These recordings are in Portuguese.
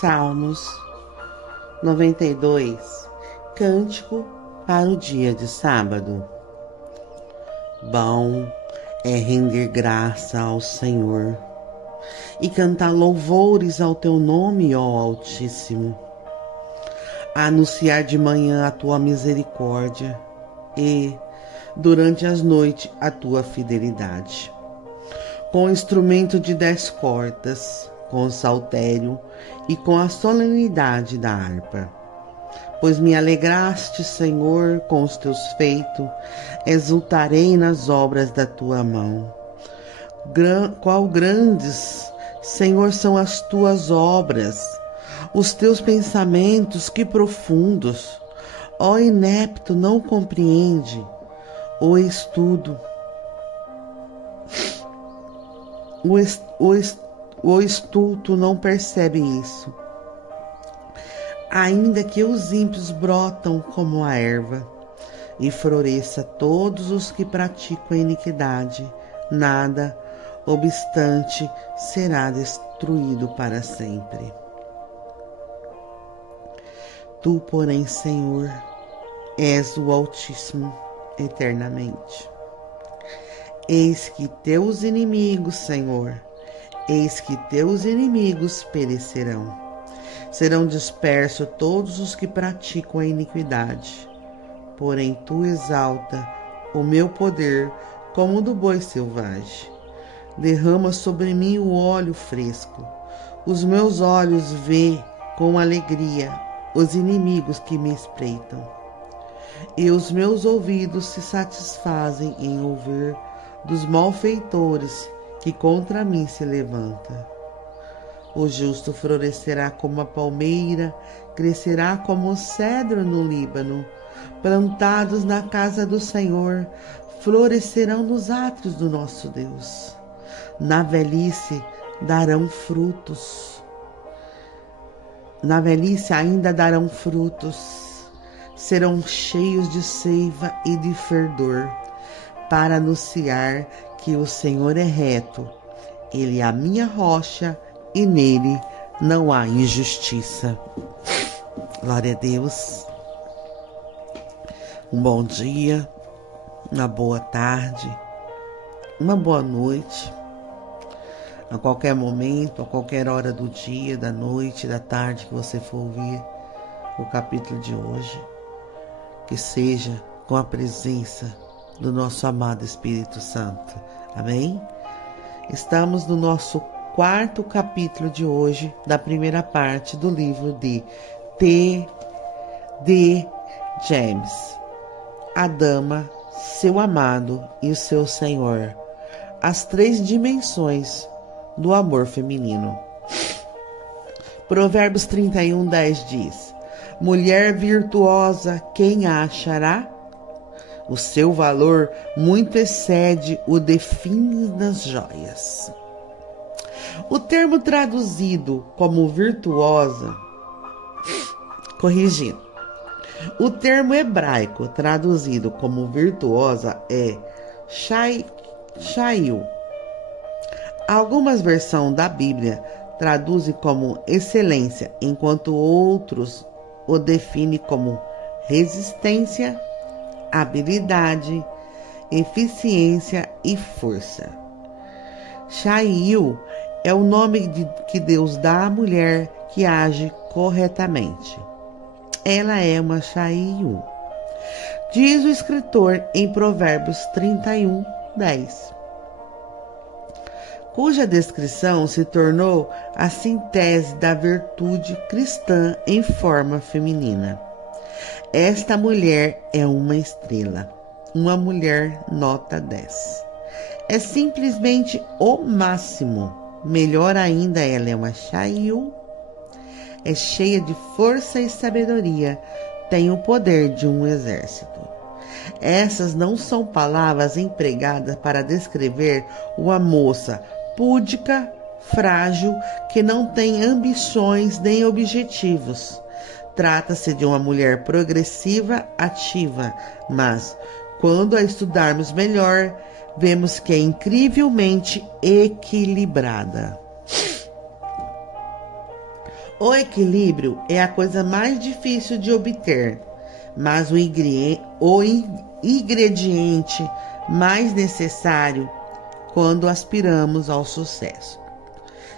Salmos 92, Cântico para o dia de sábado. Bom é render graça ao Senhor e cantar louvores ao teu nome, ó Altíssimo. Anunciar de manhã a tua misericórdia e, durante as noites, a tua fidelidade. Com instrumento de 10 cordas, com o saltério e com a solenidade da harpa. Pois me alegraste, Senhor, com os teus feitos, exultarei nas obras da tua mão. Qual grandes, Senhor, são as tuas obras, os teus pensamentos, que profundos. Ó inepto, não compreende, o estudo. O estulto não percebe isso. Ainda que os ímpios brotam como a erva, e floresça todos os que praticam a iniquidade, nada, obstante, será destruído para sempre. Tu, porém, Senhor, és o Altíssimo eternamente. Eis que teus inimigos, Senhor, eis que teus inimigos perecerão. Serão dispersos todos os que praticam a iniquidade. Porém, tu exalta o meu poder como o do boi selvagem. Derrama sobre mim o óleo fresco. Os meus olhos vê com alegria os inimigos que me espreitam. E os meus ouvidos se satisfazem em ouvir dos malfeitores que contra mim se levanta. O justo florescerá como a palmeira, crescerá como o cedro no Líbano. Plantados na casa do Senhor, florescerão nos átrios do nosso Deus. Na velhice darão frutos. Na velhice ainda darão frutos. Serão cheios de seiva e de ferdor, para anunciar que o Senhor é reto. Ele é a minha rocha e nele não há injustiça. Glória a Deus. Um bom dia, uma boa tarde, uma boa noite. A qualquer momento, a qualquer hora do dia, da noite, da tarde que você for ouvir o capítulo de hoje, que seja com a presença do nosso amado Espírito Santo. Amém? Estamos no nosso quarto capítulo de hoje, da primeira parte do livro de T.D. James, A Dama, Seu Amado e o Seu Senhor. As 3 dimensões do amor feminino. Provérbios 31:10 diz: Mulher virtuosa, quem a achará? O seu valor muito excede o de finas joias. O termo traduzido como virtuosa, corrigindo, o termo hebraico traduzido como virtuosa é shayu. Algumas versões da Bíblia traduzem como excelência, enquanto outros o definem como resistência, habilidade, eficiência e força. Shayu é o nome que Deus dá à mulher que age corretamente. Ela é uma Shayu. Diz o escritor em Provérbios 31:10, cuja descrição se tornou a síntese da virtude cristã em forma feminina. Esta mulher é uma estrela, uma mulher nota 10. É simplesmente o máximo. Melhor ainda, ela é uma Shayu. É cheia de força e sabedoria, tem o poder de um exército. Essas não são palavras empregadas para descrever uma moça púdica, frágil, que não tem ambições nem objetivos. Trata-se de uma mulher progressiva, ativa, mas, quando a estudarmos melhor, vemos que é incrivelmente equilibrada. O equilíbrio é a coisa mais difícil de obter, mas o ingrediente mais necessário quando aspiramos ao sucesso.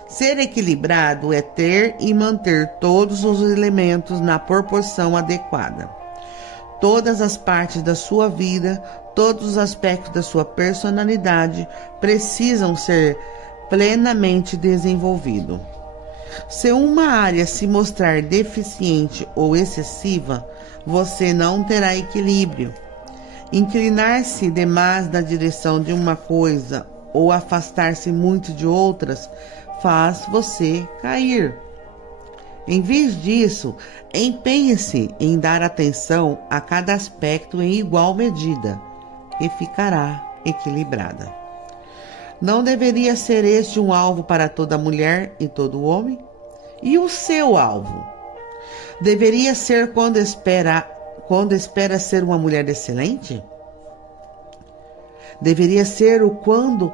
Ser equilibrado é ter e manter todos os elementos na proporção adequada. Todas as partes da sua vida, todos os aspectos da sua personalidade precisam ser plenamente desenvolvidos. Se uma área se mostrar deficiente ou excessiva, você não terá equilíbrio. Inclinar-se demais na direção de uma coisa ou afastar-se muito de outras faz você cair. Em vez disso, empenhe-se em dar atenção a cada aspecto em igual medida e ficará equilibrada. Não deveria ser este um alvo para toda mulher e todo homem? E o seu alvo? Deveria ser quando espera ser uma mulher excelente? Deveria ser o quando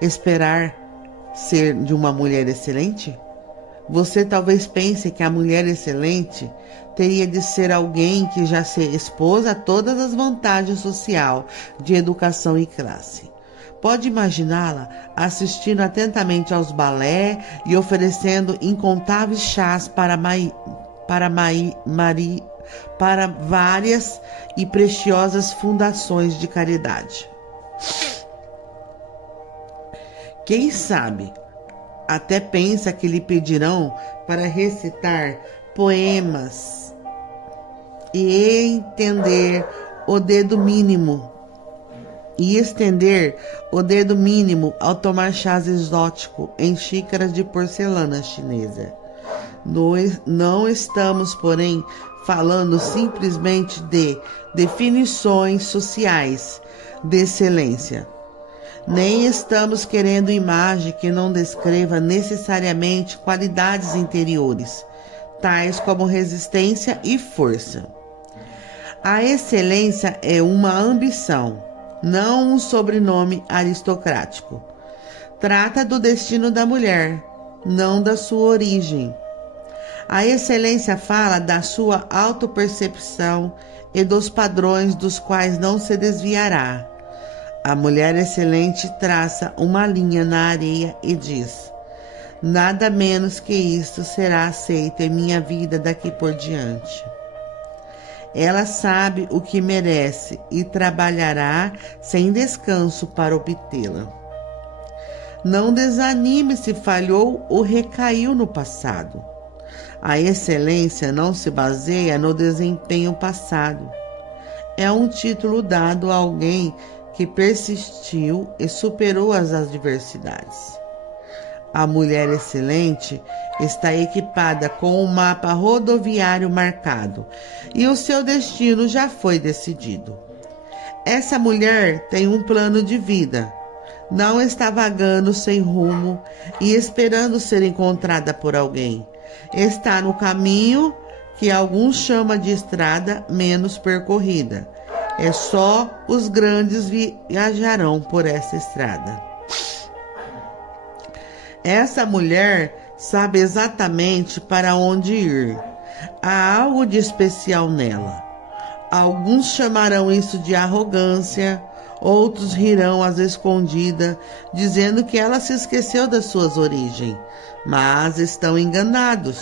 esperar ser de uma mulher excelente? Você talvez pense que a mulher excelente teria de ser alguém que já se expôs a todas as vantagens sociais de educação e classe. Pode imaginá-la assistindo atentamente aos balé e oferecendo incontáveis chás para várias e preciosas fundações de caridade. Quem sabe, até pensa que lhe pedirão para recitar poemas e estender o dedo mínimo ao tomar chás exóticos em xícaras de porcelana chinesa. Não estamos, porém, falando simplesmente de definições sociais de excelência. Nem estamos querendo imagem que não descreva necessariamente qualidades interiores, tais como resistência e força. A excelência é uma ambição, não um sobrenome aristocrático. Trata do destino da mulher, não da sua origem. A excelência fala da sua autopercepção e dos padrões dos quais não se desviará. A mulher excelente traça uma linha na areia e diz: nada menos que isto será aceito em minha vida daqui por diante. Ela sabe o que merece e trabalhará sem descanso para obtê-la. Não desanime se falhou ou recaiu no passado. A excelência não se baseia no desempenho passado. É um título dado a alguém que persistiu e superou as adversidades. A mulher excelente está equipada com um mapa rodoviário marcado e o seu destino já foi decidido. Essa mulher tem um plano de vida, não está vagando sem rumo e esperando ser encontrada por alguém. Está no caminho que alguns chamam de estrada menos percorrida. É só os grandes viajarão por essa estrada. Essa mulher sabe exatamente para onde ir. Há algo de especial nela. Alguns chamarão isso de arrogância, outros rirão às escondidas, dizendo que ela se esqueceu das suas origens, mas estão enganados.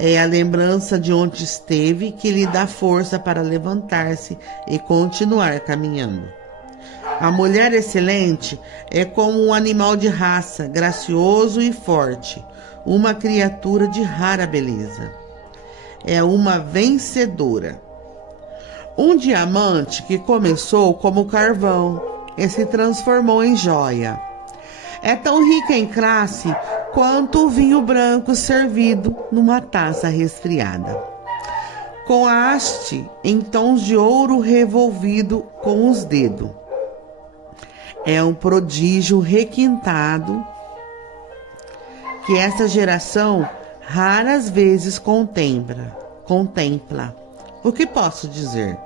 É a lembrança de onde esteve que lhe dá força para levantar-se e continuar caminhando. A mulher excelente é como um animal de raça, gracioso e forte, uma criatura de rara beleza. É uma vencedora. Um diamante que começou como carvão e se transformou em joia. É tão rica em classe quanto o vinho branco servido numa taça resfriada, com a haste em tons de ouro revolvido com os dedos. É um prodígio requintado que essa geração raras vezes contempla. O que posso dizer?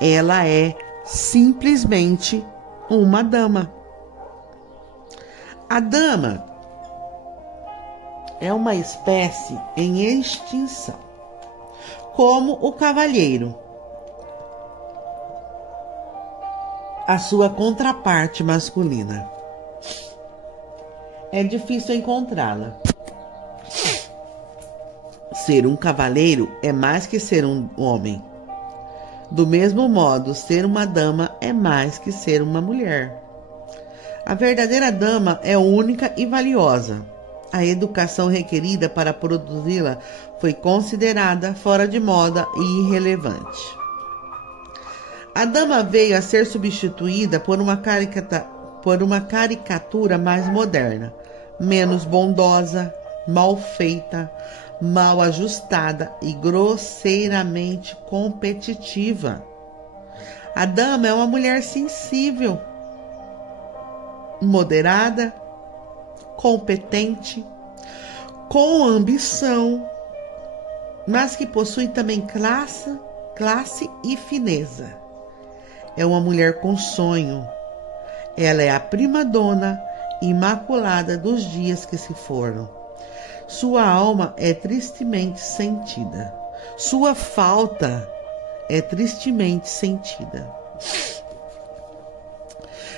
Ela é simplesmente uma dama. A dama é uma espécie em extinção, como o cavalheiro, a sua contraparte masculina. É difícil encontrá-la. Ser um cavaleiro é mais que ser um homem. Do mesmo modo, ser uma dama é mais que ser uma mulher. A verdadeira dama é única e valiosa. A educação requerida para produzi-la foi considerada fora de moda e irrelevante. A dama veio a ser substituída por uma caricatura mais moderna, menos bondosa, mal feita, mal ajustada e grosseiramente competitiva. A dama é uma mulher sensível, moderada, competente, com ambição, mas que possui também classe e fineza. É uma mulher com sonho. Ela é a prima-dona imaculada dos dias que se foram. Sua alma é tristemente sentida. Sua falta é tristemente sentida.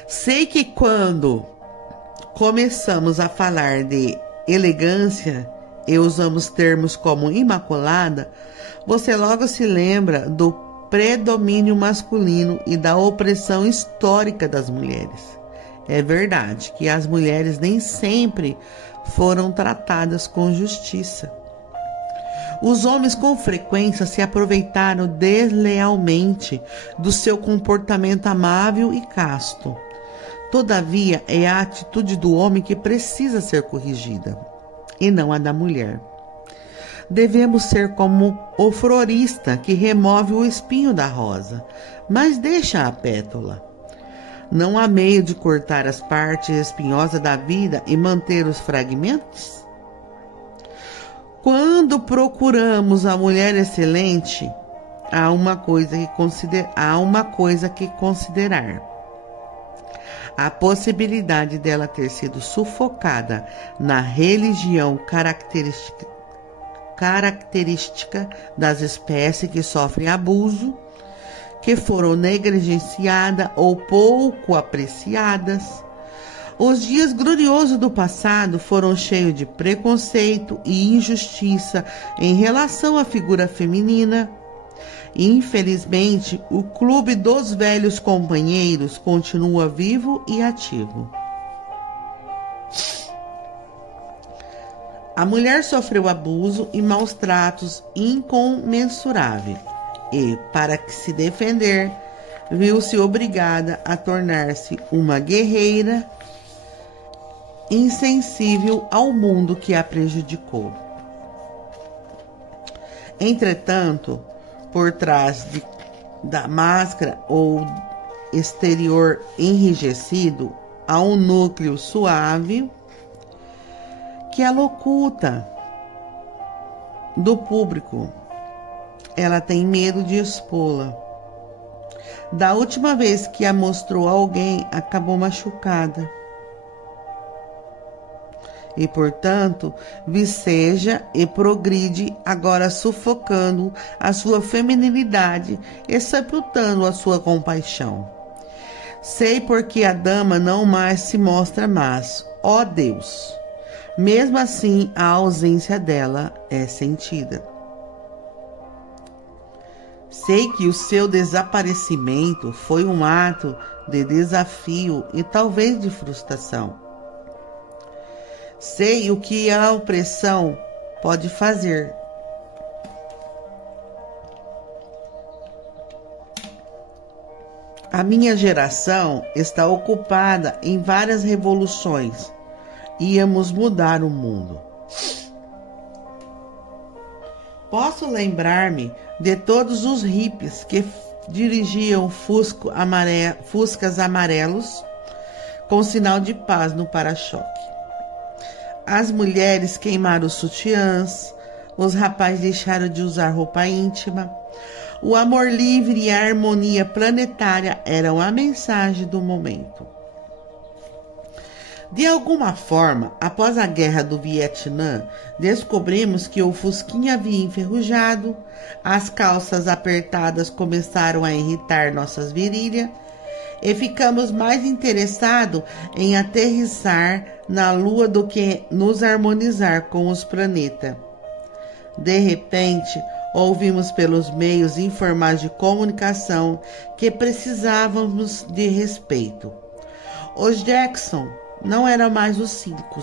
Sei que quando começamos a falar de elegância e usamos termos como imaculada, você logo se lembra do predomínio masculino e da opressão histórica das mulheres. É verdade que as mulheres nem sempre foram tratadas com justiça. Os homens com frequência se aproveitaram deslealmente do seu comportamento amável e casto. Todavia, é a atitude do homem que precisa ser corrigida, e não a da mulher. Devemos ser como o florista que remove o espinho da rosa, mas deixa a pétala. Não há meio de cortar as partes espinhosas da vida e manter os fragmentos? Quando procuramos a mulher excelente, há uma coisa que considerar. A possibilidade dela ter sido sufocada na religião característica das espécies que sofrem abuso, que foram negligenciadas ou pouco apreciadas. Os dias gloriosos do passado foram cheios de preconceito e injustiça em relação à figura feminina. Infelizmente, o clube dos velhos companheiros continua vivo e ativo. A mulher sofreu abuso e maus tratos incomensuráveis e, para se defender, viu-se obrigada a tornar-se uma guerreira insensível ao mundo que a prejudicou. Entretanto, por trás da máscara ou exterior enrijecido, há um núcleo suave que ela oculta do público. Ela tem medo de expô-la. Da última vez que a mostrou a alguém, acabou machucada. E, portanto, viceja e progride, agora sufocando a sua feminilidade e sepultando a sua compaixão. Sei porque a dama não mais se mostra mais, ó Deus. Mesmo assim, a ausência dela é sentida. Sei que o seu desaparecimento foi um ato de desafio e talvez de frustração. Sei o que a opressão pode fazer. A minha geração está ocupada em várias revoluções. Íamos mudar o mundo. Posso lembrar-me de todos os hippies que dirigiam fuscas amarelos com sinal de paz no para-choque. As mulheres queimaram os sutiãs, os rapazes deixaram de usar roupa íntima. O amor livre e a harmonia planetária eram a mensagem do momento. De alguma forma, após a guerra do Vietnã, descobrimos que o fusquinha havia enferrujado, as calças apertadas começaram a irritar nossas virilhas e ficamos mais interessados em aterrissar na Lua do que nos harmonizar com os planetas. De repente, ouvimos pelos meios informais de comunicação que precisávamos de respeito. Os Jackson não eram mais os 5.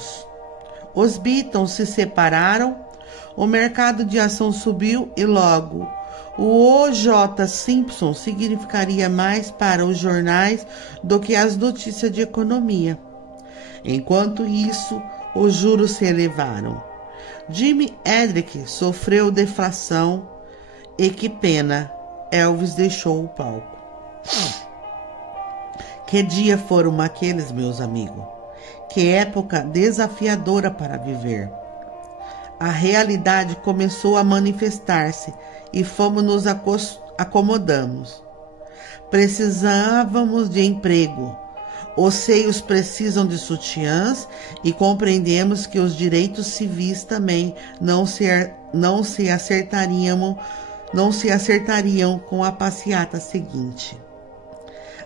Os Beatles se separaram, o mercado de ação subiu e logo o O.J. Simpson significaria mais para os jornais do que as notícias de economia. Enquanto isso, os juros se elevaram. Jimi Hendrix sofreu deflação e que pena, Elvis deixou o palco. Que dia foram aqueles, meus amigos? Que época desafiadora para viver. A realidade começou a manifestar-se e fomos nos acomodamos. Precisávamos de emprego. Os seios precisam de sutiãs e compreendemos que os direitos civis também não se acertariam com a passeata seguinte.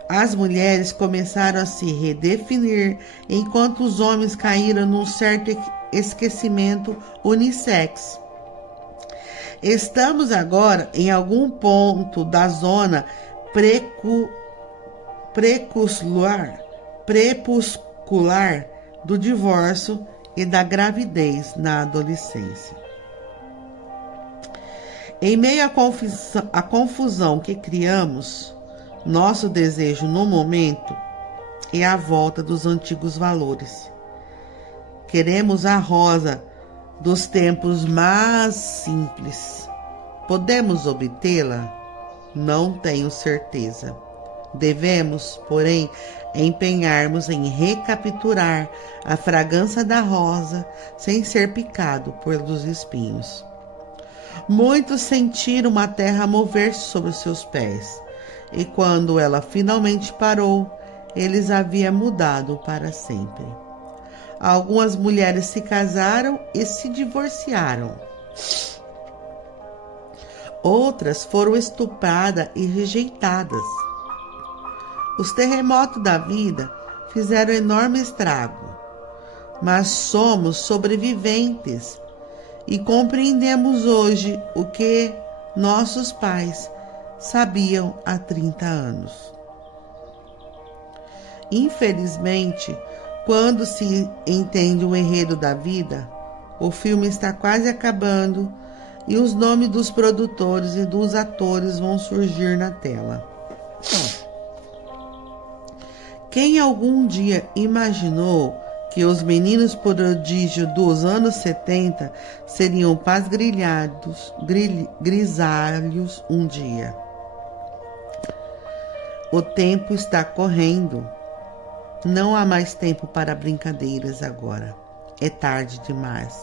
As mulheres começaram a se redefinir, enquanto os homens caíram num certo esquecimento unissex. Estamos agora em algum ponto da zona prepuscular do divórcio e da gravidez na adolescência. Em meio à confusão que criamos, nosso desejo no momento é a volta dos antigos valores. Queremos a rosa dos tempos mais simples. Podemos obtê-la? Não tenho certeza. Devemos, porém, empenhar-nos em recapturar a fragrância da rosa sem ser picado pelos espinhos. Muitos sentiram a terra mover-se sobre os seus pés. E quando ela finalmente parou, eles haviam mudado para sempre. Algumas mulheres se casaram e se divorciaram. Outras foram estupradas e rejeitadas. Os terremotos da vida fizeram enorme estrago, mas somos sobreviventes e compreendemos hoje o que nossos pais sabiam há 30 anos. Infelizmente, quando se entende o enredo da vida, o filme está quase acabando e os nomes dos produtores e dos atores vão surgir na tela. Quem algum dia imaginou que os meninos prodígios dos anos 70 seriam pás grisalhos um dia? O tempo está correndo. Não há mais tempo para brincadeiras agora. É tarde demais.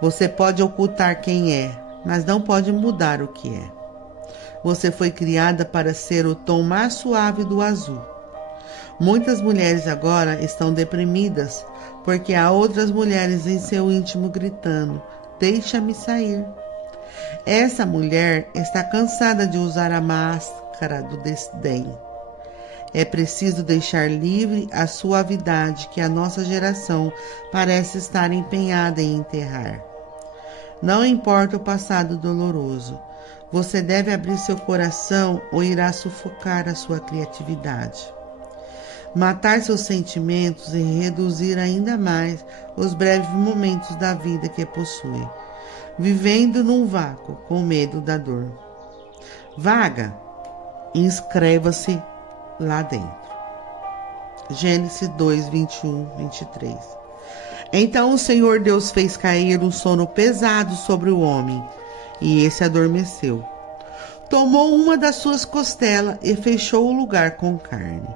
Você pode ocultar quem é, mas não pode mudar o que é. Você foi criada para ser o tom mais suave do azul. Muitas mulheres agora estão deprimidas porque há outras mulheres em seu íntimo gritando: deixa-me sair. Essa mulher está cansada de usar a máscara do desdém. É preciso deixar livre a suavidade que a nossa geração parece estar empenhada em enterrar. Não importa o passado doloroso, você deve abrir seu coração ou irá sufocar a sua criatividade. Matar seus sentimentos e reduzir ainda mais os breves momentos da vida que possui, vivendo num vácuo com medo da dor. Vaga, inscreva-se lá dentro. Gênesis 2, 21, 23. Então o Senhor Deus fez cair um sono pesado sobre o homem, e esse adormeceu. Tomou uma das suas costelas e fechou o lugar com carne.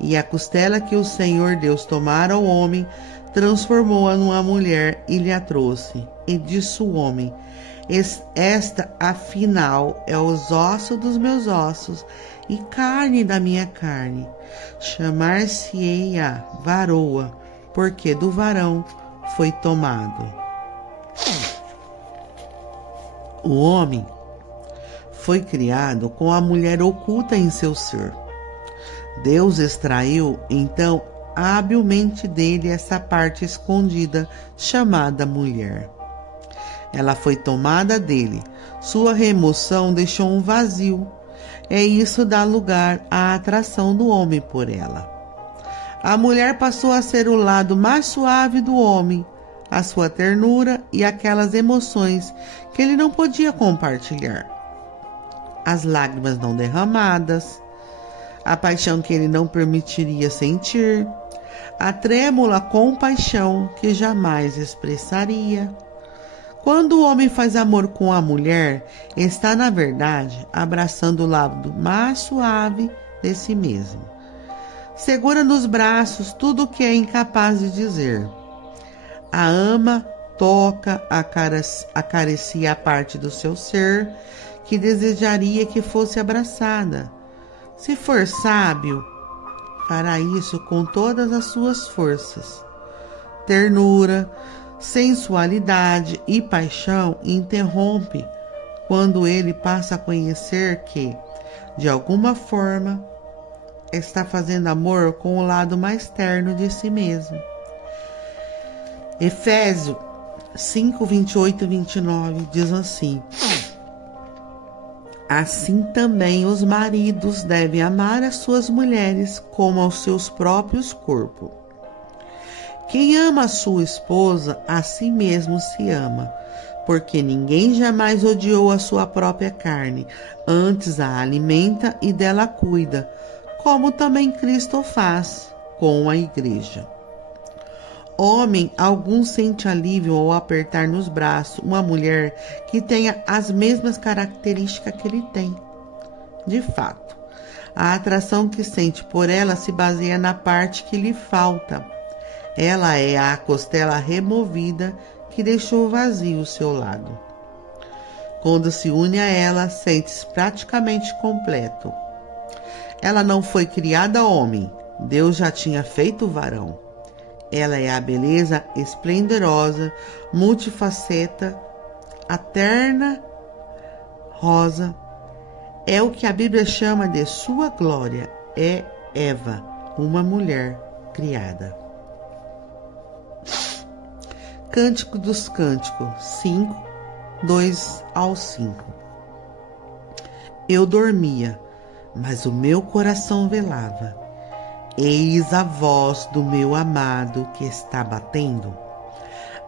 E a costela que o Senhor Deus tomara ao homem, transformou-a numa mulher e lhe a trouxe. E disse o homem: esta, afinal, é os ossos dos meus ossos e carne da minha carne. Chamar-se-ei-a varoa, porque do varão foi tomado. O homem foi criado com a mulher oculta em seu ser. Deus extraiu, então, habilmente dele essa parte escondida chamada mulher. Ela foi tomada dele. Sua remoção deixou um vazio. Isso dá lugar à atração do homem por ela. A mulher passou a ser o lado mais suave do homem, a sua ternura e aquelas emoções que ele não podia compartilhar. As lágrimas não derramadas, a paixão que ele não permitiria sentir, a trêmula compaixão que jamais expressaria. Quando o homem faz amor com a mulher, está, na verdade, abraçando o lado mais suave de si mesmo. Segura nos braços tudo o que é incapaz de dizer. A ama, toca, acaricia a parte do seu ser que desejaria que fosse abraçada. Se for sábio, fará isso com todas as suas forças. Ternura, sensualidade e paixão interrompe quando ele passa a conhecer que, de alguma forma, está fazendo amor com o lado mais terno de si mesmo. Efésios 5, 28 e 29 diz assim: assim também os maridos devem amar as suas mulheres como aos seus próprios corpos. Quem ama a sua esposa, a si mesmo se ama, porque ninguém jamais odiou a sua própria carne, antes a alimenta e dela cuida, como também Cristo faz com a igreja. Homem, algum sente alívio ao apertar nos braços uma mulher que tenha as mesmas características que ele tem. De fato, a atração que sente por ela se baseia na parte que lhe falta. Ela é a costela removida que deixou vazio o seu lado. Quando se une a ela, sente-se praticamente completo. Ela não foi criada homem, Deus já tinha feito o varão. Ela é a beleza esplendorosa, multifaceta, a terna rosa. É o que a Bíblia chama de sua glória. É Eva, uma mulher criada. Cântico dos Cânticos 5, 2 ao 5. Eu dormia, mas o meu coração velava. Eis a voz do meu amado que está batendo.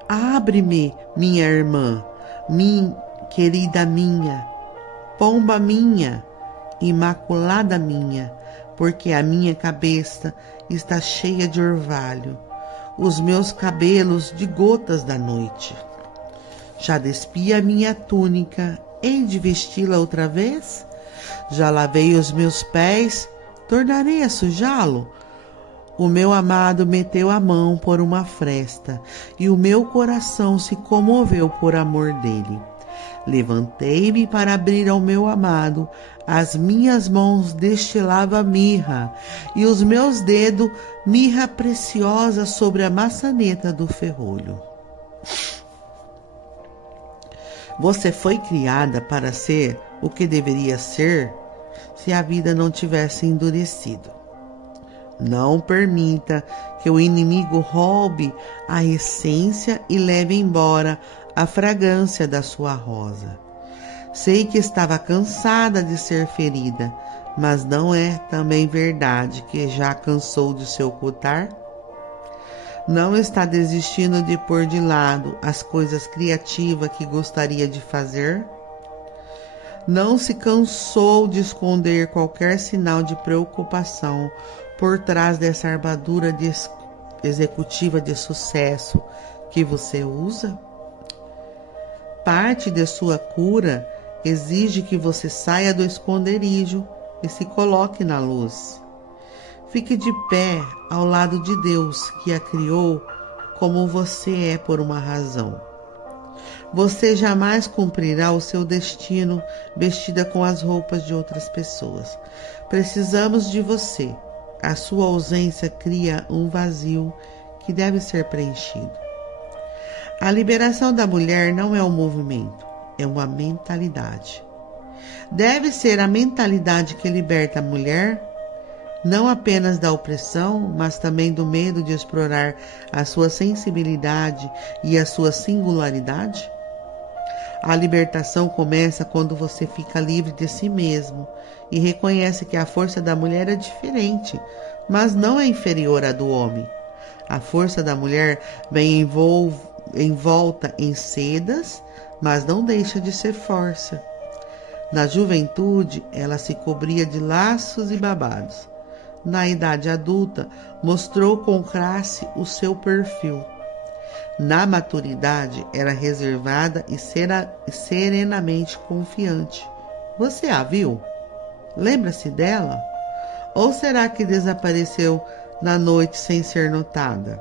Abre-me, minha irmã, minha querida minha, pomba minha, imaculada minha, porque a minha cabeça está cheia de orvalho, os meus cabelos de gotas da noite. Já despi a minha túnica, hei de vesti-la outra vez? Já lavei os meus pés, tornarei a sujá-lo? O meu amado meteu a mão por uma fresta, e o meu coração se comoveu por amor dele. Levantei-me para abrir ao meu amado, as minhas mãos destilavam mirra, e os meus dedos mirra preciosa sobre a maçaneta do ferrolho. Você foi criada para ser o que deveria ser se a vida não tivesse endurecido. Não permita que o inimigo roube a essência e leve embora a fragrância da sua rosa. Sei que estava cansada de ser ferida, mas não é também verdade que já cansou de se ocultar? Não está desistindo de pôr de lado as coisas criativas que gostaria de fazer? Não se cansou de esconder qualquer sinal de preocupação por trás dessa armadura executiva de sucesso que você usa? Parte de sua cura exige que você saia do esconderijo e se coloque na luz. Fique de pé ao lado de Deus que a criou como você é por uma razão. Você jamais cumprirá o seu destino vestida com as roupas de outras pessoas. Precisamos de você. A sua ausência cria um vazio que deve ser preenchido. A liberação da mulher não é um movimento, é uma mentalidade. Deve ser a mentalidade que liberta a mulher, não apenas da opressão, mas também do medo de explorar a sua sensibilidade e a sua singularidade. A libertação começa quando você fica livre de si mesmo e reconhece que a força da mulher é diferente, mas não é inferior à do homem. A força da mulher vem envolta em sedas, mas não deixa de ser força. Na juventude, ela se cobria de laços e babados. Na idade adulta, mostrou com classe o seu perfil. Na maturidade, era reservada e serenamente confiante. Você a viu? Lembra-se dela? Ou será que desapareceu na noite sem ser notada?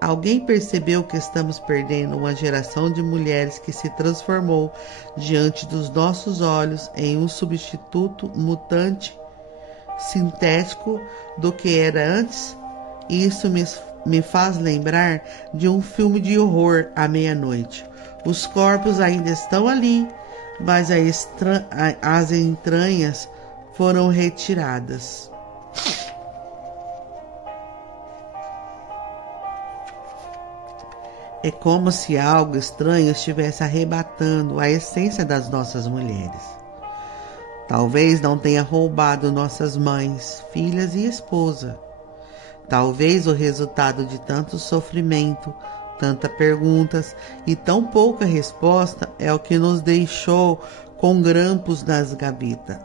Alguém percebeu que estamos perdendo uma geração de mulheres que se transformou diante dos nossos olhos em um substituto mutante sintético do que era antes? Isso me faz lembrar de um filme de horror à meia-noite. Os corpos ainda estão ali, mas as entranhas foram retiradas. É como se algo estranho estivesse arrebatando a essência das nossas mulheres. Talvez não tenha roubado nossas mães, filhas e esposa. Talvez o resultado de tanto sofrimento, tantas perguntas e tão pouca resposta é o que nos deixou com grampos nas gavetas.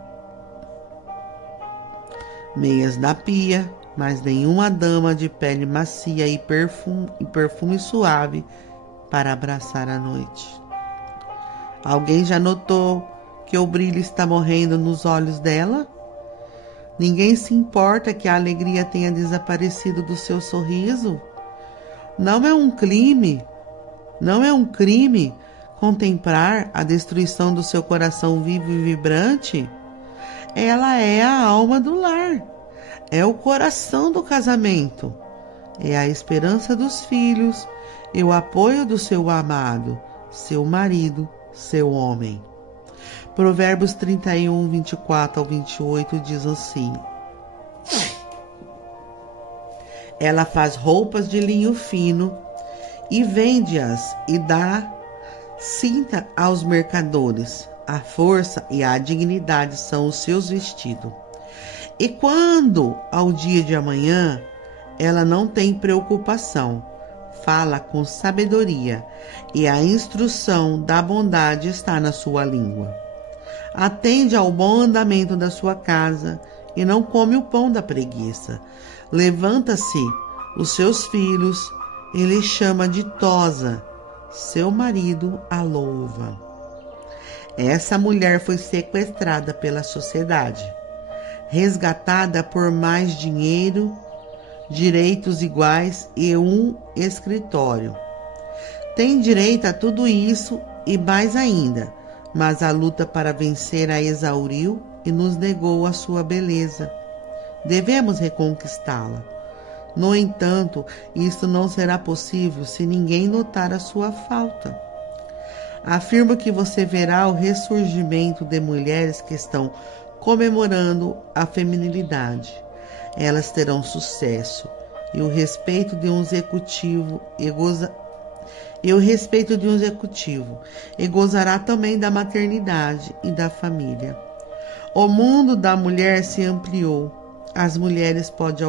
Meias na pia, mas nenhuma dama de pele macia e perfume suave para abraçar a noite. Alguém já notou que o brilho está morrendo nos olhos dela? Ninguém se importa que a alegria tenha desaparecido do seu sorriso? Não é um crime contemplar a destruição do seu coração vivo e vibrante? Ela é a alma do lar. É o coração do casamento, é a esperança dos filhos e o apoio do seu amado, seu marido, seu homem. Provérbios 31, 24 ao 28 diz assim: Ela faz roupas de linho fino e vende-as e dá cinta aos mercadores. A força e a dignidade são os seus vestidos. E quando, ao dia de amanhã, ela não tem preocupação, fala com sabedoria, e a instrução da bondade está na sua língua. Atende ao bom andamento da sua casa e não come o pão da preguiça. Levanta-se os seus filhos e lhe chama ditosa. Seu marido a louva. Essa mulher foi sequestrada pela sociedade, resgatada por mais dinheiro, direitos iguais e um escritório. Tem direito a tudo isso e mais ainda, mas a luta para vencer a exauriu e nos negou a sua beleza. Devemos reconquistá-la. No entanto, isso não será possível se ninguém notar a sua falta. Afirmo que você verá o ressurgimento de mulheres que estão comemorando a feminilidade. Elas terão sucesso e o respeito de um executivo e gozará também da maternidade e da família. O mundo da mulher se ampliou. As mulheres podem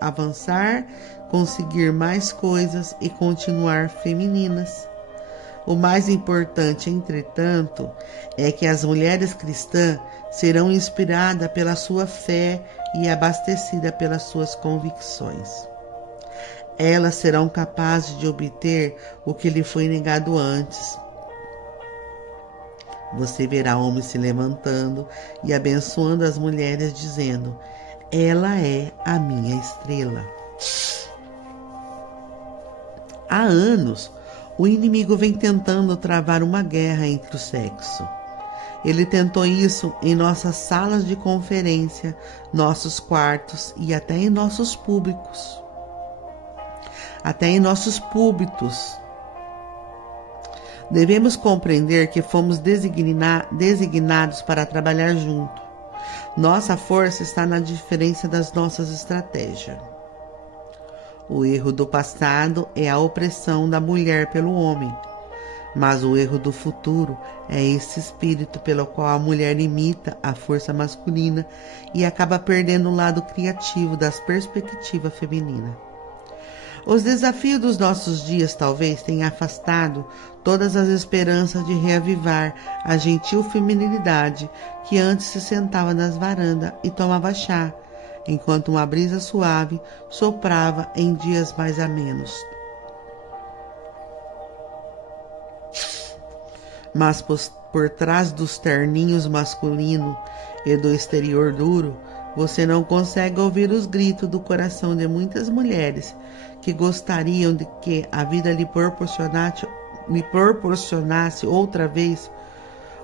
avançar, conseguir mais coisas e continuar femininas. O mais importante, entretanto, é que as mulheres cristãs serão inspiradas pela sua fé e abastecidas pelas suas convicções. Elas serão capazes de obter o que lhe foi negado antes. Você verá homens se levantando e abençoando as mulheres, dizendo: ela é a minha estrela. Há anos, o inimigo vem tentando travar uma guerra entre o sexo. Ele tentou isso em nossas salas de conferência, nossos quartos e até em nossos públicos. até em nossos púlpitos. Devemos compreender que fomos designados para trabalhar junto. Nossa força está na diferença das nossas estratégias. O erro do passado é a opressão da mulher pelo homem, mas o erro do futuro é esse espírito pelo qual a mulher imita a força masculina e acaba perdendo o lado criativo das perspectivas femininas. Os desafios dos nossos dias talvez tenham afastado todas as esperanças de reavivar a gentil feminilidade que antes se sentava nas varandas e tomava chá, enquanto uma brisa suave soprava em dias mais amenos. Mas por trás dos terninhos masculinos e do exterior duro, você não consegue ouvir os gritos do coração de muitas mulheres que gostariam de que a vida lhe proporcionasse outra vez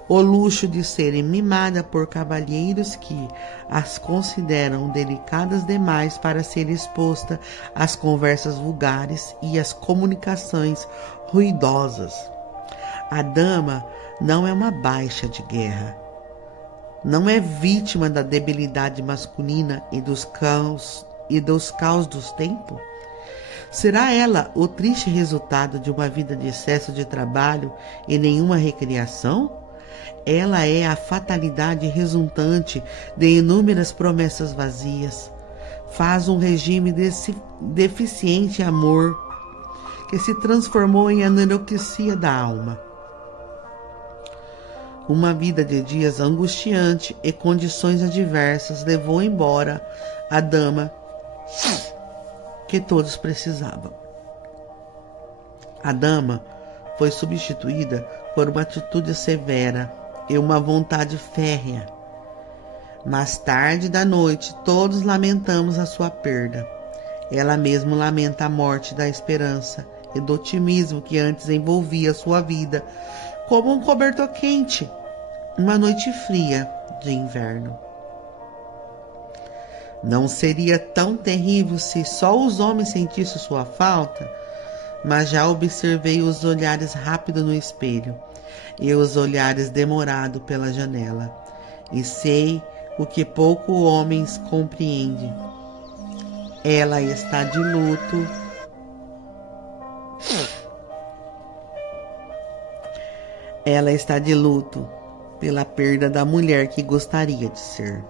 o luxo de serem mimadas por cavalheiros que as consideram delicadas demais para ser exposta às conversas vulgares e às comunicações ruidosas. A dama não é uma baixa de guerra. Não é vítima da debilidade masculina e dos caos dos tempos? Será ela o triste resultado de uma vida de excesso de trabalho e nenhuma recriação? Ela é a fatalidade resultante de inúmeras promessas vazias. Faz um regime deficiente em amor, que se transformou em anoxia da alma. Uma vida de dias angustiante e condições adversas levou embora a dama que todos precisavam. A dama foi substituída por uma atitude severa e uma vontade férrea. Mais tarde da noite, todos lamentamos a sua perda. Ela mesma lamenta a morte da esperança e do otimismo que antes envolvia sua vida, como um cobertor quente, uma noite fria de inverno. Não seria tão terrível se só os homens sentissem sua falta, mas já observei os olhares rápidos no espelho e os olhares demorados pela janela, e sei o que pouco homens compreendem. Ela está de luto. Ela está de luto pela perda da mulher que gostaria de ser.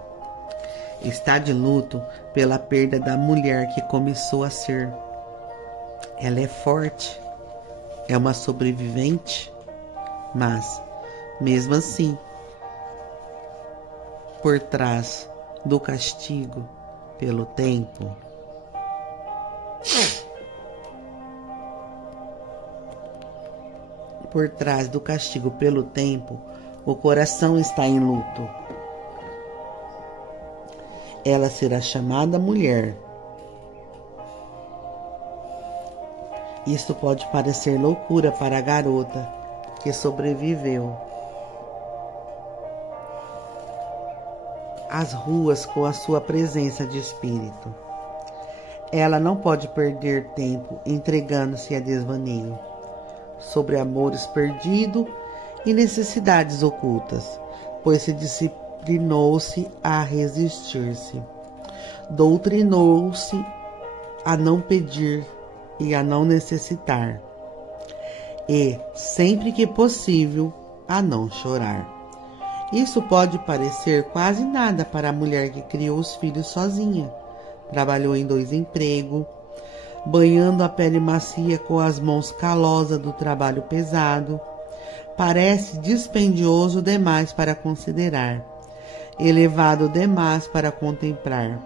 Está de luto pela perda da mulher que começou a ser. Ela é forte, é uma sobrevivente, mas, mesmo assim, por trás do castigo pelo tempo, por trás do castigo pelo tempo, o coração está em luto. Ela será chamada mulher. Isto pode parecer loucura para a garota que sobreviveu às ruas com a sua presença de espírito. Ela não pode perder tempo entregando-se a desvaneio sobre amores perdidos e necessidades ocultas, pois se disciplinou-se a resistir-se, doutrinou-se a não pedir e a não necessitar, e, sempre que possível, a não chorar. Isso pode parecer quase nada para a mulher que criou os filhos sozinha, trabalhou em 2 empregos, banhando a pele macia com as mãos calosas do trabalho pesado. Parece dispendioso demais para considerar, elevado demais para contemplar.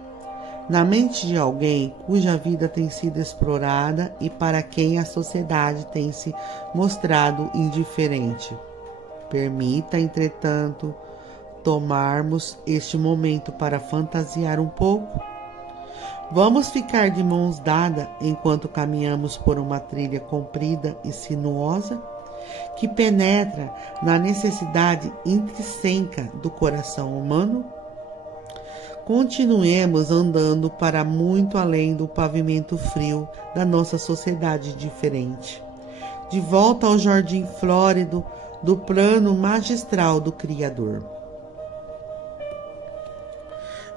Na mente de alguém cuja vida tem sido explorada e para quem a sociedade tem se mostrado indiferente. Permita, entretanto, tomarmos este momento para fantasiar um pouco. Vamos ficar de mãos dadas enquanto caminhamos por uma trilha comprida e sinuosa, que penetra na necessidade intrínseca do coração humano? continuemos andando para muito além do pavimento frio da nossa sociedade diferente. De volta ao jardim flórido do plano magistral do Criador.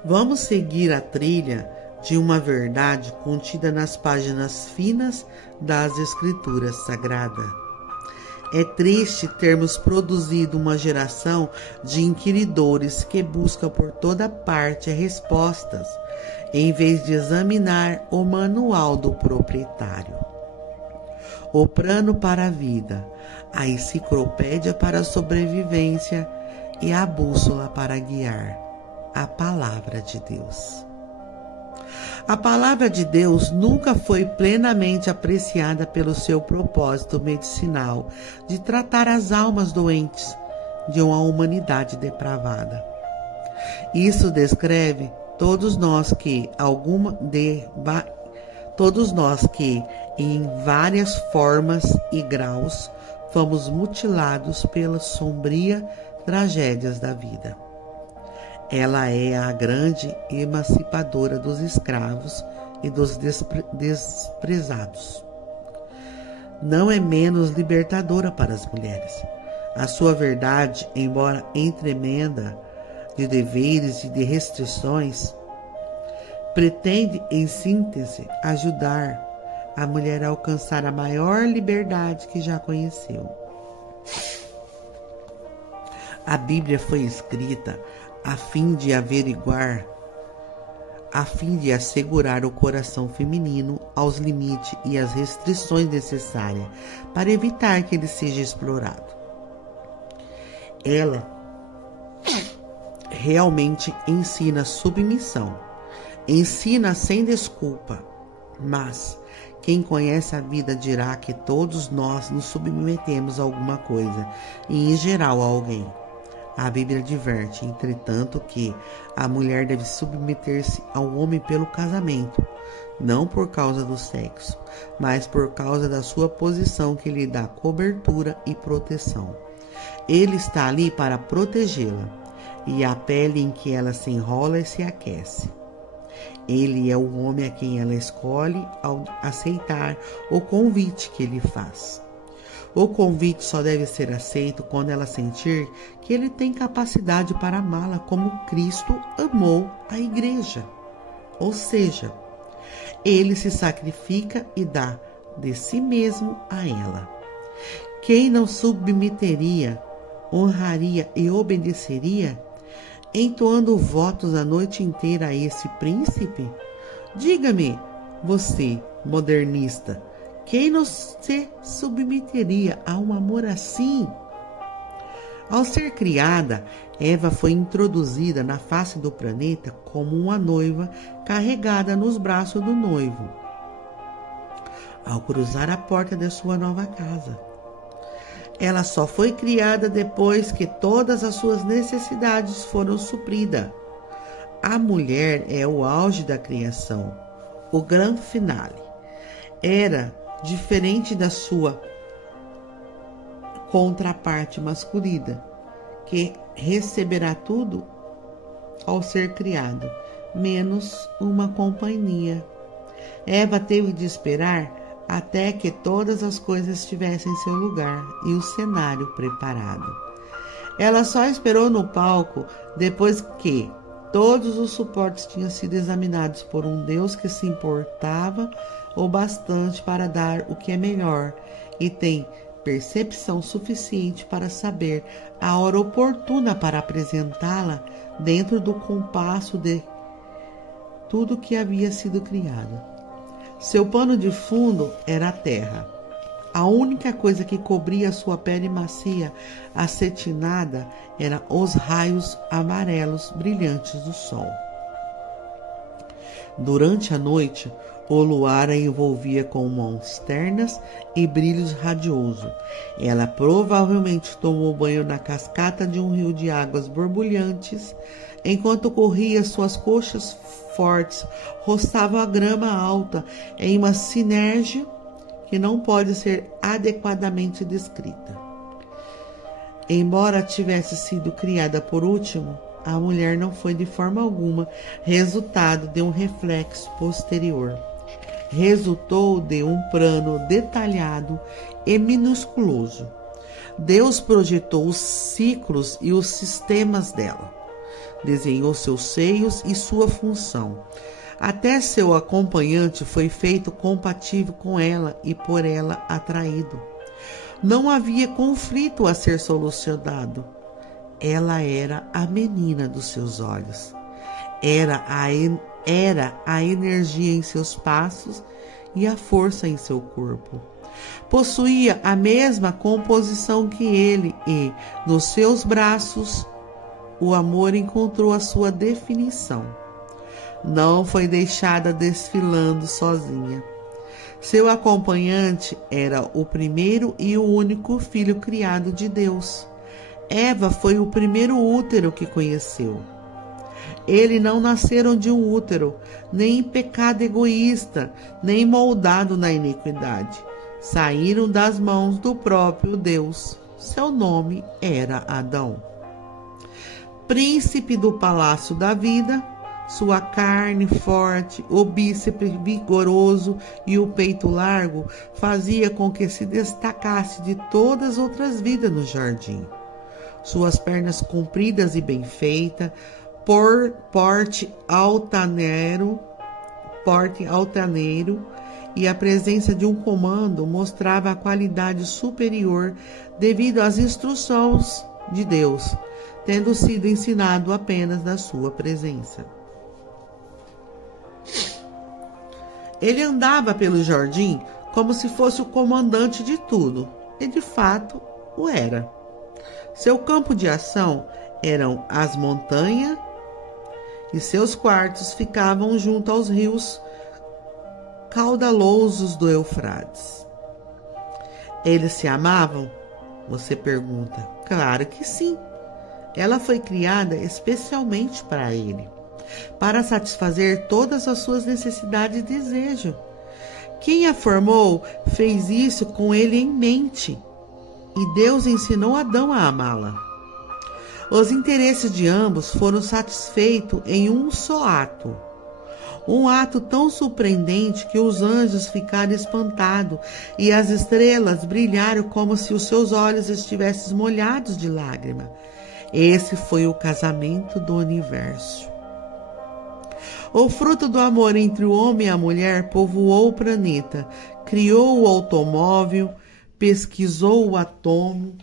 Vamos seguir a trilha de uma verdade contida nas páginas finas das Escrituras Sagradas. É triste termos produzido uma geração de inquiridores que buscam por toda parte respostas, em vez de examinar o manual do proprietário. O plano para a vida, a enciclopédia para a sobrevivência e a bússola para guiar, a palavra de Deus. A palavra de Deus nunca foi plenamente apreciada pelo seu propósito medicinal de tratar as almas doentes de uma humanidade depravada. Isso descreve todos nós que em várias formas e graus fomos mutilados pelas sombrias tragédias da vida. Ela é a grande emancipadora dos escravos e dos desprezados. Não é menos libertadora para as mulheres. A sua verdade, embora entremenda de deveres e de restrições, pretende, em síntese, ajudar a mulher a alcançar a maior liberdade que já conheceu. A Bíblia foi escrita a fim de assegurar o coração feminino aos limites e às restrições necessárias para evitar que ele seja explorado. Ela realmente ensina submissão, ensina sem desculpa, mas quem conhece a vida dirá que todos nós nos submetemos a alguma coisa, e em geral a alguém. A Bíblia adverte, entretanto, que a mulher deve submeter-se ao homem pelo casamento, não por causa do sexo, mas por causa da sua posição que lhe dá cobertura e proteção. Ele está ali para protegê-la, e a pele em que ela se enrola e se aquece. Ele é o homem a quem ela escolhe ao aceitar o convite que ele faz. O convite só deve ser aceito quando ela sentir que ele tem capacidade para amá-la como Cristo amou a igreja. Ou seja, ele se sacrifica e dá de si mesmo a ela. Quem não submeteria, honraria e obedeceria, entoando votos a noite inteira a esse príncipe? Diga-me, você, modernista, quem não se submeteria a um amor assim? Ao ser criada, Eva foi introduzida na face do planeta como uma noiva carregada nos braços do noivo, ao cruzar a porta de sua nova casa. Ela só foi criada depois que todas as suas necessidades foram supridas. A mulher é o auge da criação, o grande finale. Era diferente da sua contraparte masculina, que receberá tudo ao ser criado, menos uma companhia. Eva teve de esperar até que todas as coisas estivessem em seu lugar e o cenário preparado. Ela só esperou no palco depois que todos os suportes tinham sido examinados por um Deus que se importava o bastante para dar o que é melhor e tem percepção suficiente para saber a hora oportuna para apresentá-la dentro do compasso de tudo que havia sido criado. Seu pano de fundo era a terra. A única coisa que cobria sua pele macia, acetinada, eram os raios amarelos brilhantes do sol. Durante a noite, o luar a envolvia com mãos ternas e brilhos radiosos. Ela provavelmente tomou banho na cascata de um rio de águas borbulhantes, enquanto corria suas coxas fortes, roçavam a grama alta em uma sinergia que não pode ser adequadamente descrita. Embora tivesse sido criada por último, a mulher não foi de forma alguma resultado de um reflexo posterior. Resultou de um plano detalhado e minusculoso. Deus projetou os ciclos e os sistemas dela. Desenhou seus seios e sua função. Até seu acompanhante foi feito compatível com ela e por ela atraído. Não havia conflito a ser solucionado. Ela era a menina dos seus olhos. Era a energia em seus passos e a força em seu corpo. Possuía a mesma composição que ele e, nos seus braços, o amor encontrou a sua definição. Não foi deixada desfilando sozinha. Seu acompanhante era o primeiro e o único filho criado de Deus. Eva foi o primeiro útero que conheceu. Eles não nasceram de um útero, nem em pecado egoísta, nem moldado na iniquidade. Saíram das mãos do próprio Deus. Seu nome era Adão. Príncipe do palácio da vida, sua carne forte, o bíceps vigoroso e o peito largo fazia com que se destacasse de todas as outras vidas no jardim. Suas pernas compridas e bem feitas, porte altaneiro e a presença de um comando mostrava a qualidade superior devido às instruções de Deus, tendo sido ensinado apenas na sua presença. Ele andava pelo jardim como se fosse o comandante de tudo, e de fato o era. Seu campo de ação eram as montanhas e seus quartos ficavam junto aos rios caudalosos do Eufrates. Eles se amavam? Você pergunta. Claro que sim. Ela foi criada especialmente para ele, para satisfazer todas as suas necessidades e desejos. Quem a formou fez isso com ele em mente, e Deus ensinou Adão a amá-la. Os interesses de ambos foram satisfeitos em um só ato. Um ato tão surpreendente que os anjos ficaram espantados e as estrelas brilharam como se os seus olhos estivessem molhados de lágrimas. Esse foi o casamento do universo. O fruto do amor entre o homem e a mulher povoou o planeta, criou o automóvel, pesquisou o átomo,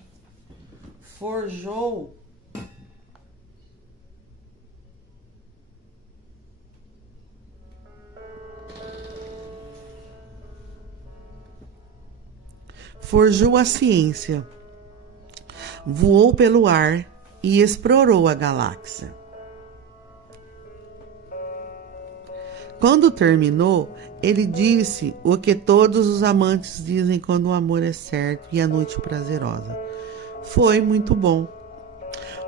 forjou a ciência, voou pelo ar e explorou a galáxia. Quando terminou, ele disse o que todos os amantes dizem quando o amor é certo e a noite prazerosa. Foi muito bom.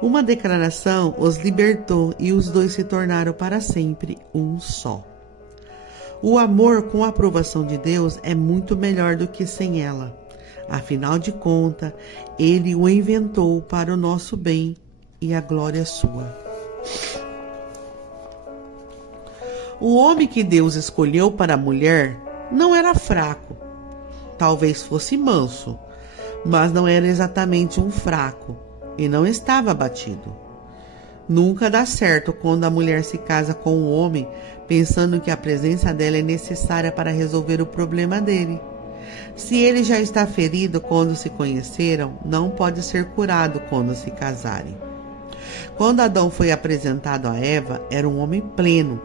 Uma declaração os libertou e os dois se tornaram para sempre um só. O amor com a aprovação de Deus é muito melhor do que sem ela. Afinal de contas, ele o inventou para o nosso bem e a glória sua. O homem que Deus escolheu para a mulher não era fraco. Talvez fosse manso, mas não era exatamente um fraco e não estava abatido. Nunca dá certo quando a mulher se casa com um homem pensando que a presença dela é necessária para resolver o problema dele. Se ele já está ferido quando se conheceram, não pode ser curado quando se casarem. Quando Adão foi apresentado a Eva, era um homem pleno.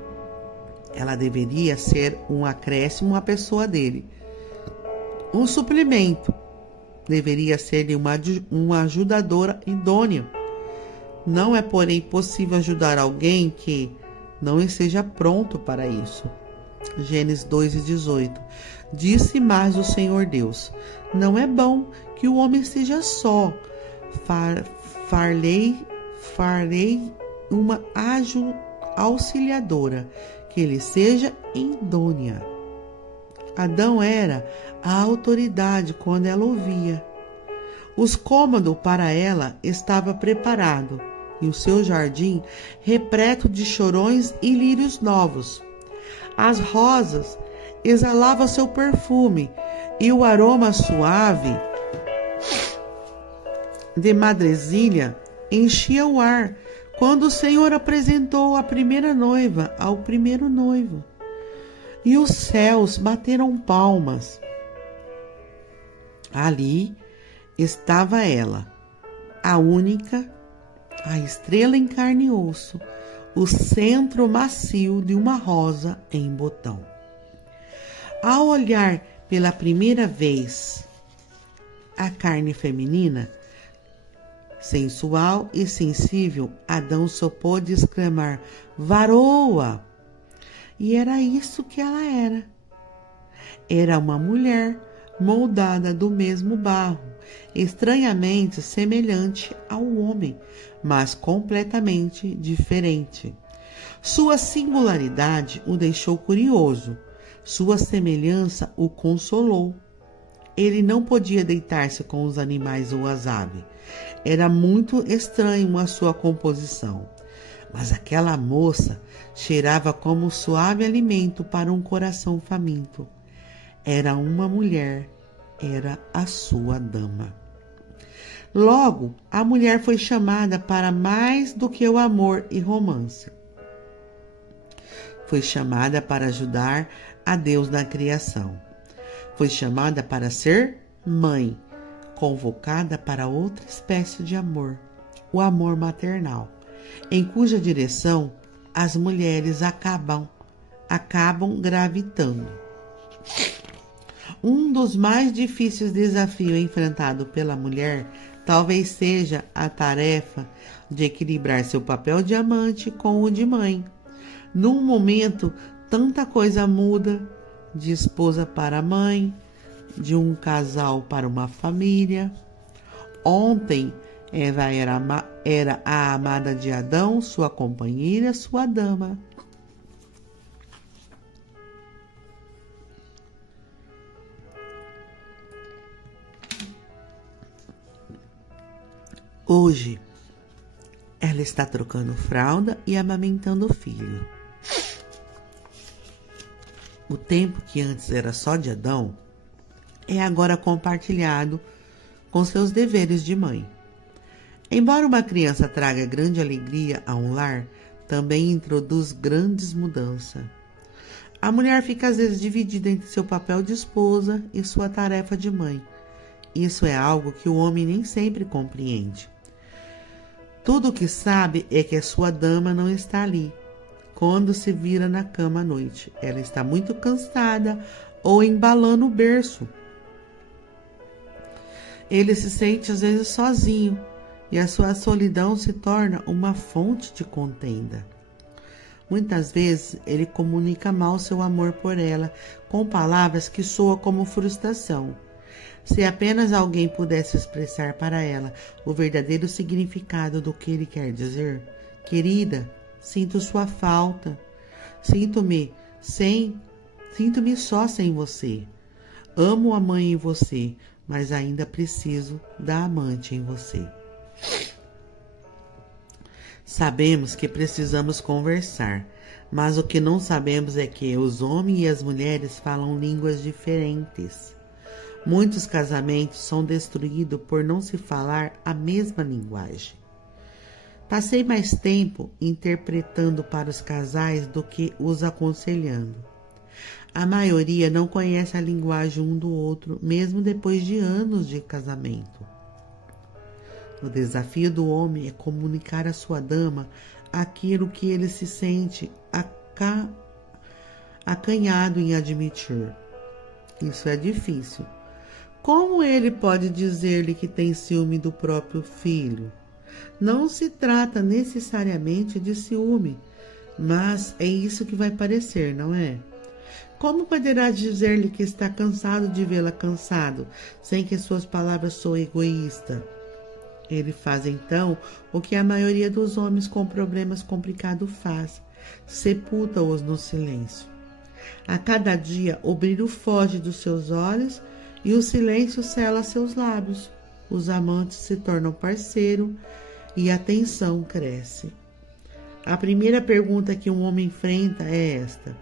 Ela deveria ser um acréscimo à pessoa dele. Um suplemento. Deveria ser uma ajudadora idônea. Não é, porém, possível ajudar alguém que não esteja pronto para isso. Gênesis 2:18. Disse mais o Senhor Deus: não é bom que o homem seja só. Farei uma auxiliadora, que ele seja idônea. Adão era a autoridade quando ela ouvia. Os cômodos para ela estavam preparados. e o seu jardim repleto de chorões e lírios novos. As rosas exalavam seu perfume e o aroma suave de madresilha enchia o ar quando o Senhor apresentou a primeira noiva ao primeiro noivo. E os céus bateram palmas. Ali estava ela, a única, a estrela em carne e osso, o centro macio de uma rosa em botão. Ao olhar pela primeira vez a carne feminina, sensual e sensível, Adão só pôde exclamar: varoa! E era isso que ela era. Era uma mulher moldada do mesmo barro, estranhamente semelhante ao homem, mas completamente diferente. Sua singularidade o deixou curioso, sua semelhança o consolou. Ele não podia deitar-se com os animais ou as aves. Era muito estranho a sua composição. Mas aquela moça cheirava como um suave alimento para um coração faminto. Era uma mulher, era a sua dama. Logo, a mulher foi chamada para mais do que o amor e romance. Foi chamada para ajudar a Deus na criação. Foi chamada para ser mãe, convocada para outra espécie de amor, o amor maternal, em cuja direção as mulheres acabam gravitando. Um dos mais difíceis desafios enfrentados pela mulher talvez seja a tarefa de equilibrar seu papel de amante com o de mãe. Num momento, tanta coisa muda, de esposa para mãe, de um casal para uma família. Ontem, Eva era a amada de Adão, sua companheira, sua dama. Hoje, ela está trocando fralda e amamentando o filho. O tempo que antes era só de Adão é agora compartilhado com seus deveres de mãe. Embora uma criança traga grande alegria a um lar, também introduz grandes mudanças. A mulher fica às vezes dividida entre seu papel de esposa e sua tarefa de mãe. Isso é algo que o homem nem sempre compreende. Tudo o que sabe é que a sua dama não está ali. Quando se vira na cama à noite, ela está muito cansada ou embalando o berço. Ele se sente às vezes sozinho e a sua solidão se torna uma fonte de contenda. Muitas vezes ele comunica mal seu amor por ela com palavras que soam como frustração. Se apenas alguém pudesse expressar para ela o verdadeiro significado do que ele quer dizer: querida, sinto sua falta. Sinto-me só sem você. Amo a mãe em você, mas ainda preciso da amante em você. Sabemos que precisamos conversar, mas o que não sabemos é que os homens e as mulheres falam línguas diferentes. Muitos casamentos são destruídos por não se falar a mesma linguagem. Passei mais tempo interpretando para os casais do que os aconselhando. A maioria não conhece a linguagem um do outro, mesmo depois de anos de casamento. O desafio do homem é comunicar à sua dama aquilo que ele se sente acanhado em admitir. Isso é difícil. Como ele pode dizer-lhe que tem ciúme do próprio filho? Não se trata necessariamente de ciúme, mas é isso que vai parecer, não é? Como poderá dizer-lhe que está cansado de vê-la cansado, sem que suas palavras soem egoístas? Ele faz então o que a maioria dos homens com problemas complicados faz: sepulta-os no silêncio. A cada dia o brilho foge dos seus olhos e o silêncio sela seus lábios. Os amantes se tornam parceiros e a tensão cresce. A primeira pergunta que um homem enfrenta é esta: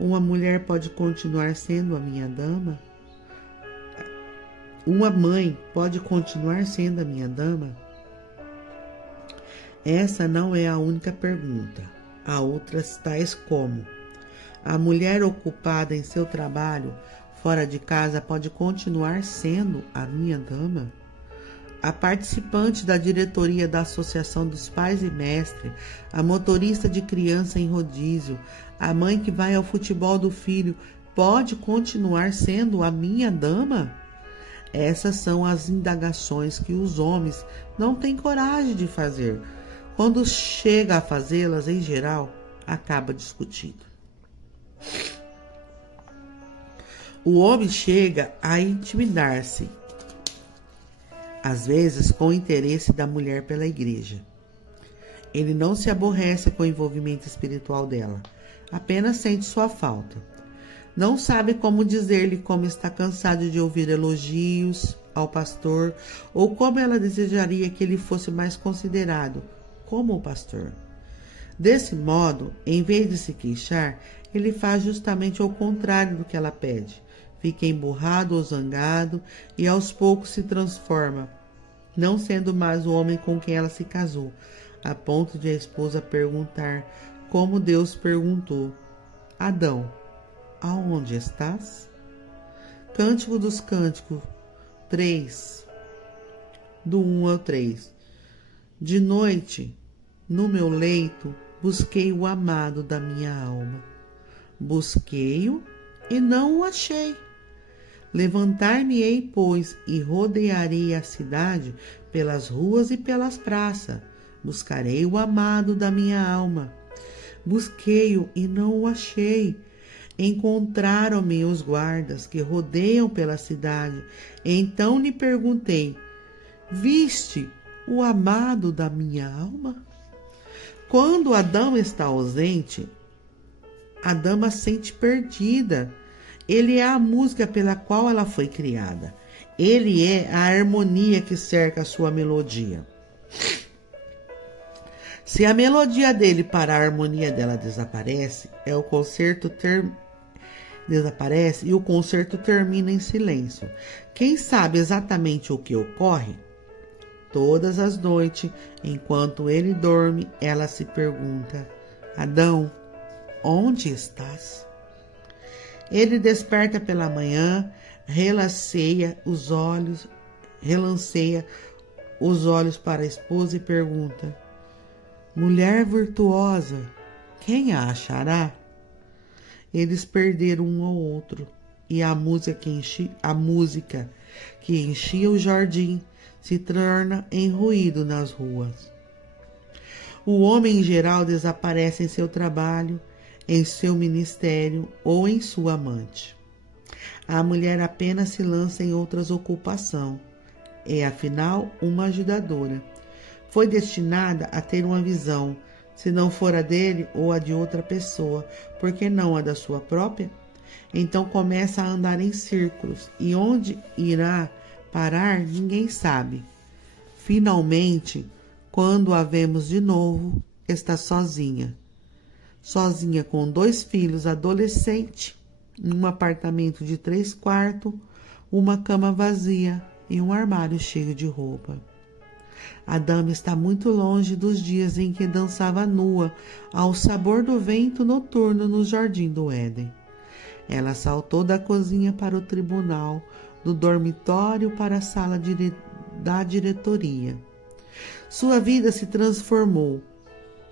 uma mulher pode continuar sendo a minha dama? Uma mãe pode continuar sendo a minha dama? Essa não é a única pergunta. Há outras tais como: a mulher ocupada em seu trabalho fora de casa pode continuar sendo a minha dama? A participante da diretoria da Associação dos Pais e Mestres, a motorista de criança em rodízio, a mãe que vai ao futebol do filho, pode continuar sendo a minha dama? Essas são as indagações que os homens não têm coragem de fazer. Quando chega a fazê-las, em geral, acaba discutindo. O homem chega a intimidar-se, às vezes com o interesse da mulher pela igreja. Ele não se aborrece com o envolvimento espiritual dela, apenas sente sua falta. Não sabe como dizer-lhe como está cansado de ouvir elogios ao pastor ou como ela desejaria que ele fosse mais considerado como o pastor. Desse modo, em vez de se queixar, ele faz justamente o contrário do que ela pede. Fica emburrado ou zangado e aos poucos se transforma, não sendo mais o homem com quem ela se casou, a ponto de a esposa perguntar como Deus perguntou: Adão, aonde estás? Cântico dos Cânticos 3, do 1 ao 3. De noite, no meu leito, busquei o amado da minha alma. Busquei-o e não o achei. Levantar-me-ei, pois, e rodearei a cidade pelas ruas e pelas praças. Buscarei o amado da minha alma. Busquei-o e não o achei. Encontraram-me os guardas que rodeiam pela cidade. Então lhe perguntei: viste o amado da minha alma? Quando Adão está ausente, a dama sente perdida. Ele é a música pela qual ela foi criada. Ele é a harmonia que cerca a sua melodia. Se a melodia dele para a harmonia dela desaparece, desaparece e o concerto termina em silêncio. Quem sabe exatamente o que ocorre? Todas as noites, enquanto ele dorme, ela se pergunta: Adão, onde estás? Ele desperta pela manhã, relanceia os olhos para a esposa e pergunta: mulher virtuosa, quem a achará? Eles perderam um ao outro, e a música que enchia o jardim se torna em ruído nas ruas. O homem em geral desaparece em seu trabalho, em seu ministério ou em sua amante. A mulher apenas se lança em outras ocupações. É, afinal, uma ajudadora. Foi destinada a ter uma visão, se não for a dele ou a de outra pessoa, por que não a da sua própria? Então começa a andar em círculos, e onde irá parar ninguém sabe. Finalmente, quando a vemos de novo, está sozinha com 2 filhos adolescentes, num apartamento de 3 quartos, uma cama vazia e um armário cheio de roupa. A dama está muito longe dos dias em que dançava nua ao sabor do vento noturno no jardim do Éden. Ela saltou da cozinha para o tribunal, do dormitório para a sala da diretoria. Sua vida se transformou.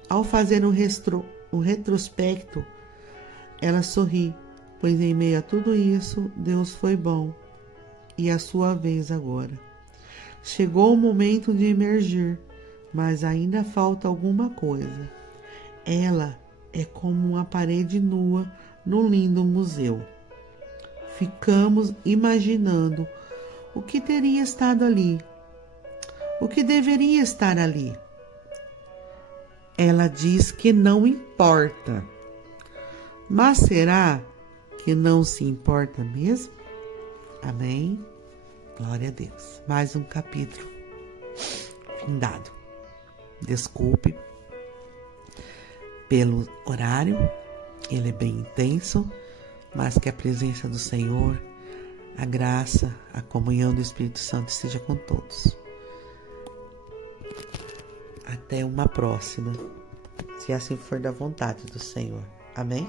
Ao fazer um retrospecto, ela sorri, pois em meio a tudo isso, Deus foi bom. E a sua vez agora. Chegou o momento de emergir, mas ainda falta alguma coisa. Ela é como uma parede nua num lindo museu. Ficamos imaginando o que teria estado ali, o que deveria estar ali. Ela diz que não importa. Mas será que não se importa mesmo? Amém? Glória a Deus. Mais um capítulo findado. Desculpe pelo horário, ele é bem intenso, mas que a presença do Senhor, a graça, a comunhão do Espírito Santo esteja com todos. Até uma próxima, se assim for da vontade do Senhor. Amém?